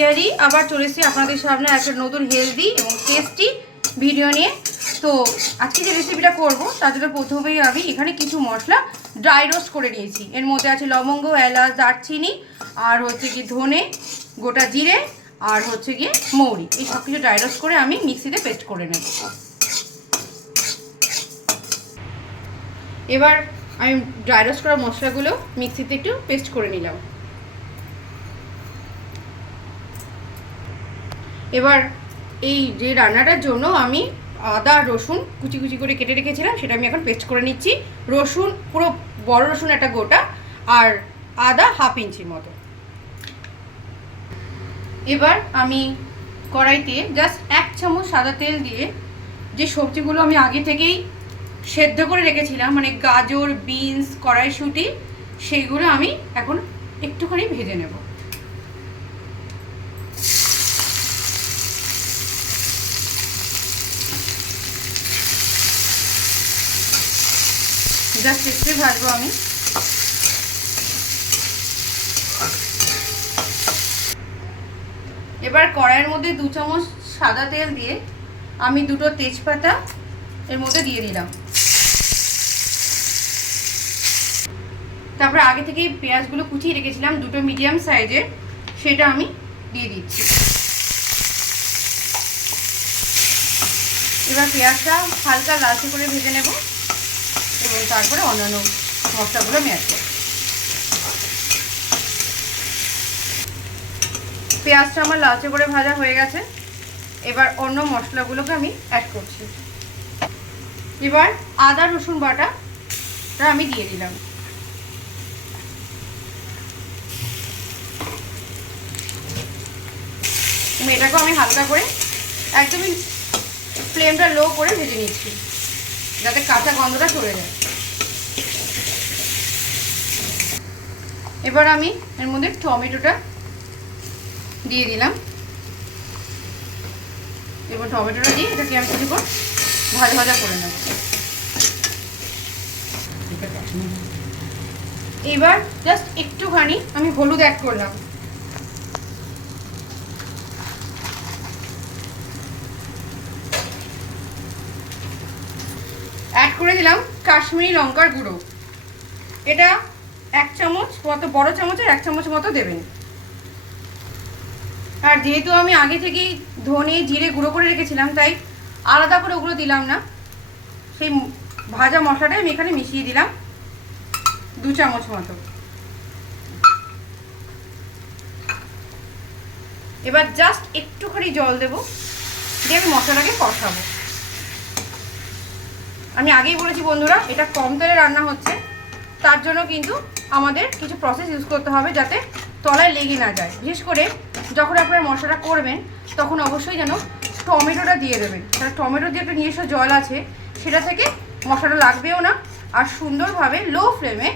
ইয়ারই আবার চলে এসেছি আপনাদের সামনে একটা নতুন হেলদি এবং টেস্টি ভিডিও নিয়ে। তো আজকে যে রেসিপিটা করব তার জন্য প্রথমেই আমি এখানে কিছু মশলা ড্রাই রোস্ট করে নিয়েছি। এর মধ্যে আছে লবঙ্গ, এলাচ, দারচিনি, আর হচ্ছে কি ধনে, গোটা জিরে, আর হচ্ছে গিয়ে মৌরি। এই সব কিছু ড্রাই রোস্ট করে আমি মিক্সিতে পেস্ট করে নেব। এবার আমি ড্রাই রোস্ট করা মশলাগুলো মিক্সিতে একটু পেস্ট করে নিলাম। এবার এই যে রান্নাটার জন্য আমি আদা রসুন কুচি কুচি করে কেটে রেখেছিলাম, সেটা আমি এখন পেস্ট করে নিচ্ছি। রসুন পুরো বড় রসুন একটা গোটা, আর আদা হাফ ইঞ্চির মতো। এবার আমি কড়াইতে জাস্ট 1 চামচ সাদা তেল দিয়ে যে সবজিগুলো আমি আগে থেকেই সেদ্ধ করে রেখেছিলাম, মানে গাজর, বিনস, কড়াইশুঁটি, সেইগুলো আমি এখন একটুখানি ভেজে নেব। জাস্ট একটু ভাজবো আমি। এবার কড়াইয়ের মধ্যে 2 চামচ সাদা তেল দিয়ে আমি 2টো তেজপাতা এর মধ্যে দিয়ে দিলাম। তারপরে আগে থেকেই পেঁয়াজগুলো কুচিয়ে রেখেছিলাম 2টো মিডিয়াম সাইজের, সেটা আমি দিয়ে দিচ্ছি। এবার পেঁয়াজটা হালকা লালচে করে ভেজে নেব এবং তারপরে অন্যান্য মশলাগুলো আমি অ্যাড করব। পেঁয়াজটা আমার লালচে করে ভাজা হয়ে গেছে। এবার অন্য মশলাগুলোকে আমি অ্যাড করছি। এবার আদা রসুন বাটাটা আমি দিয়ে দিলাম। এটাকেও আমি হালকা করে একদমই ফ্লেমটা লো করে ভেজে নিচ্ছি, যাতে কাঁচা গন্ধটা চলে যায়। এবার আমি এর মধ্যে টমেটোটা দিয়ে দিলাম। এবার টমেটোটা দিয়ে এটাকে আমি কিছুক্ষণ ভাজা ভাজা করে নেব। এবার জাস্ট একটুখানি আমি হলুদ অ্যাড করলাম। অ্যাড করে দিলাম কাশ্মীরি লঙ্কার গুঁড়ো। এটা 1 চামচ মতো, বড় চামচের 1 চামচ মতো দেবেন। আর যেহেতু আমি আগে থেকেই ধনে জিরে গুঁড়ো করে রেখেছিলাম, তাই আলাদা করে ওগুলো দিলাম না। সেই ভাজা মশলাটাই আমি এখানে মিশিয়ে দিলাম 2 চামচ মতো। এবার জাস্ট একটুখানি জল দেবো, দিয়ে আমি মশলাটাকে কষাবো। আমি আগেই বলেছি বন্ধুরা, এটা কম তেলে রান্না হচ্ছে, তার জন্য কিন্তু আমাদের কিছু প্রসেস ইউজ করতে হবে যাতে তলায় লেগে না যায়। বিশেষ করে যখন আপনারা মশলাটা করবেন তখন অবশ্যই যেন টমেটোটা দিয়ে দেবেন, কারণ টমেটোর যে একটা নিজস্ব জল আছে সেটা থেকে মশলাটা লাগবেও না, আর সুন্দরভাবে লো ফ্লেমে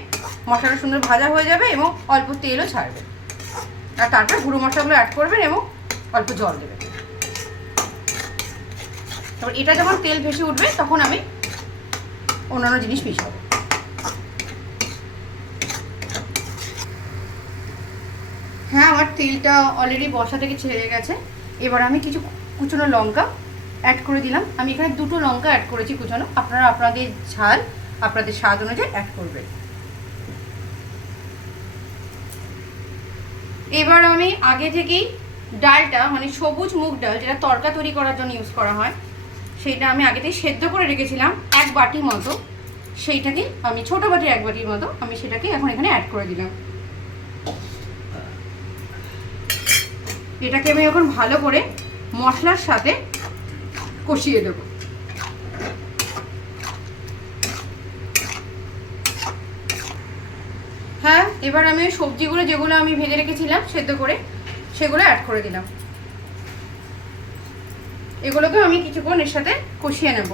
মশলাটা সুন্দর ভাজা হয়ে যাবে এবং অল্প তেলও ছাড়বে। আর তারপর গুঁড়ো মশলাগুলো অ্যাড করবেন এবং অল্প জল দেবেন। তারপর এটা যখন তেল ভেসে উঠবে তখন আমি অন্যান্য জিনিস মিশাবো। হ্যাঁ, আমার তেলটা অলরেডি বসা থেকে ছেড়ে গেছে। এবার আমি কিছু কুচনো লঙ্কা অ্যাড করে দিলাম। আমি এখানে 2টো লঙ্কা অ্যাড করেছি কুচনো, আপনারা আপনাদের ঝাল আপনাদের স্বাদ অনুযায়ী অ্যাড করবেন। এবার আমি আগে থেকেই ডালটা, মানে সবুজ মুগ ডাল, যেটা তরকা তৈরি করার জন্য ইউজ করা হয়, সেইটা আমি আগে থেকে সেদ্ধ করে রেখেছিলাম 1 বাটি মতো। সেইটাকে আমি ছোটো বাটির 1 বাটির মতো আমি সেটাকে এখন এখানে অ্যাড করে দিলাম। এটাকে আমি এখন ভালো করে মশলার সাথে কষিয়ে দেব। হ্যাঁ, এবার আমি ওই সবজিগুলো যেগুলো আমি ভেজে রেখেছিলাম সেদ্ধ করে, সেগুলো অ্যাড করে দিলাম। এগুলোকে আমি কিছুক্ষণ এর সাথে কষিয়ে নেব।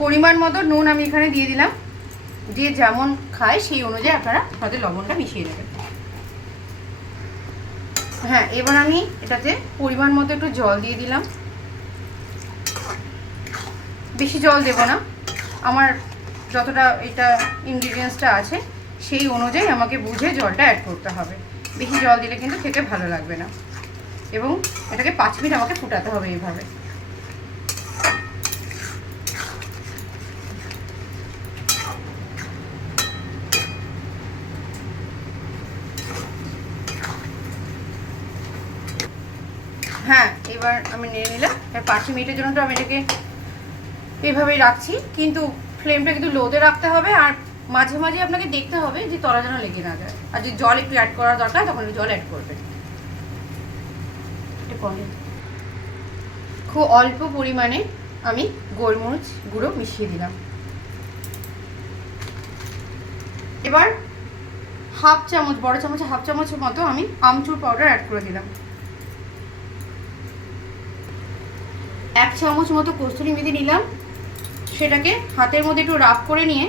পরিমাণ মতো নুন আমি এখানে দিয়ে দিলাম। যে যেমন খায় সেই অনুযায়ী আপনারা তাদের লবণটা মিশিয়ে নেবেন। হ্যাঁ, এবার আমি এটাতে পরিমাণ মতো একটু জল দিয়ে দিলাম। বেশি জল দেব না, আমার যতটা এটা ইনগ্রিডিয়েন্টসটা আছে সেই অনুযায়ী আমাকে বুঝে জলটা অ্যাড করতে হবে। বেশি জল দিলে কিন্তু খেতে ভালো লাগবে না। এবং এটাকে 5 মিনিট আমাকে ফুটাতে হবে এইভাবে। হ্যাঁ, এবার আমি নিয়ে নিলাম। 5 মিনিটের জন্য তো আমি এটাকে এইভাবেই রাখছি, কিন্তু ফ্লেমটা কিন্তু লোতে রাখতে হবে। আর মাঝে মাঝে আপনাকে দেখতে হবে যে তলা যেন লেগে না যায়। আর যদি জল একটু অ্যাড করার দরকার তখন একটু জল অ্যাড করবেন। খুব অল্প পরিমাণে আমি গোলমরিচ গুঁড়ো মিশিয়ে দিলাম। এবার হাফ চামচ, বড় চামচে হাফ চামচের মতো আমি আমচুর পাউডার অ্যাড করে দিলাম। 1 চামচ মতো কস্তুরি মেথি নিলাম, সেটাকে হাতের মধ্যে একটু রাব করে নিয়ে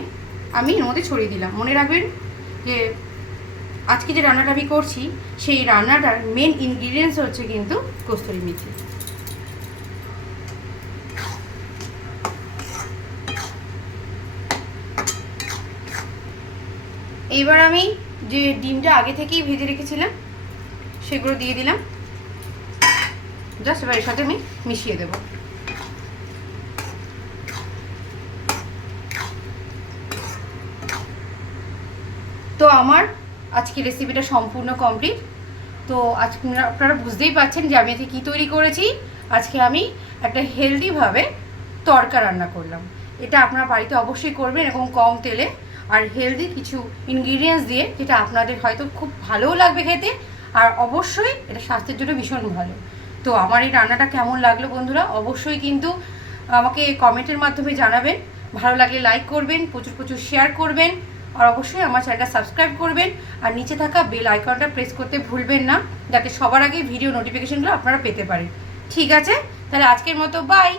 আমি এর মধ্যে ছড়িয়ে দিলাম। মনে রাখবেন যে আজকে যে রান্নাটা আমি করছি সেই রান্নাটার মেন ইনগ্রিডিয়েন্টস হচ্ছে কিন্তু কস্তুরি মেথি। এইবার আমি যে ডিমটা আগে থেকেই ভেজে রেখেছিলাম সেগুলো দিয়ে দিলাম। জাস্ট এবার এর সাথে আমি মিশিয়ে দেবো। তো আমার আজকে রেসিপিটা সম্পূর্ণ কমপ্লিট। তো আজকে আপনারা বুঝতেই পারছেন যে আমি আজকে কী তৈরি করেছি। আজকে আমি একটা হেলদিভাবে তড়কা রান্না করলাম। এটা আপনারা বাড়িতে অবশ্যই করবেন, এরকম কম তেলে আর হেলদি কিছু ইনগ্রিডিয়েন্টস দিয়ে, যেটা আপনাদের হয়তো খুব ভালোও লাগবে খেতে, আর অবশ্যই এটা স্বাস্থ্যের জন্য ভীষণ ভালো। তো আমার এই রান্নাটা কেমন লাগলো বন্ধুরা অবশ্যই কিন্তু আমাকে কমেন্টের মাধ্যমে জানাবেন। ভালো লাগলে লাইক করবেন, প্রচুর প্রচুর শেয়ার করবেন, আর অবশ্যই আমার চ্যানেলটা সাবস্ক্রাইব করবেন। আর নিচে থাকা বেল আইকনটা প্রেস করতে ভুলবেন না, যাতে সবার আগে ভিডিও নোটিফিকেশনগুলো আপনারা পেতে পারেন। ঠিক আছে, তাহলে আজকের মতো বাই।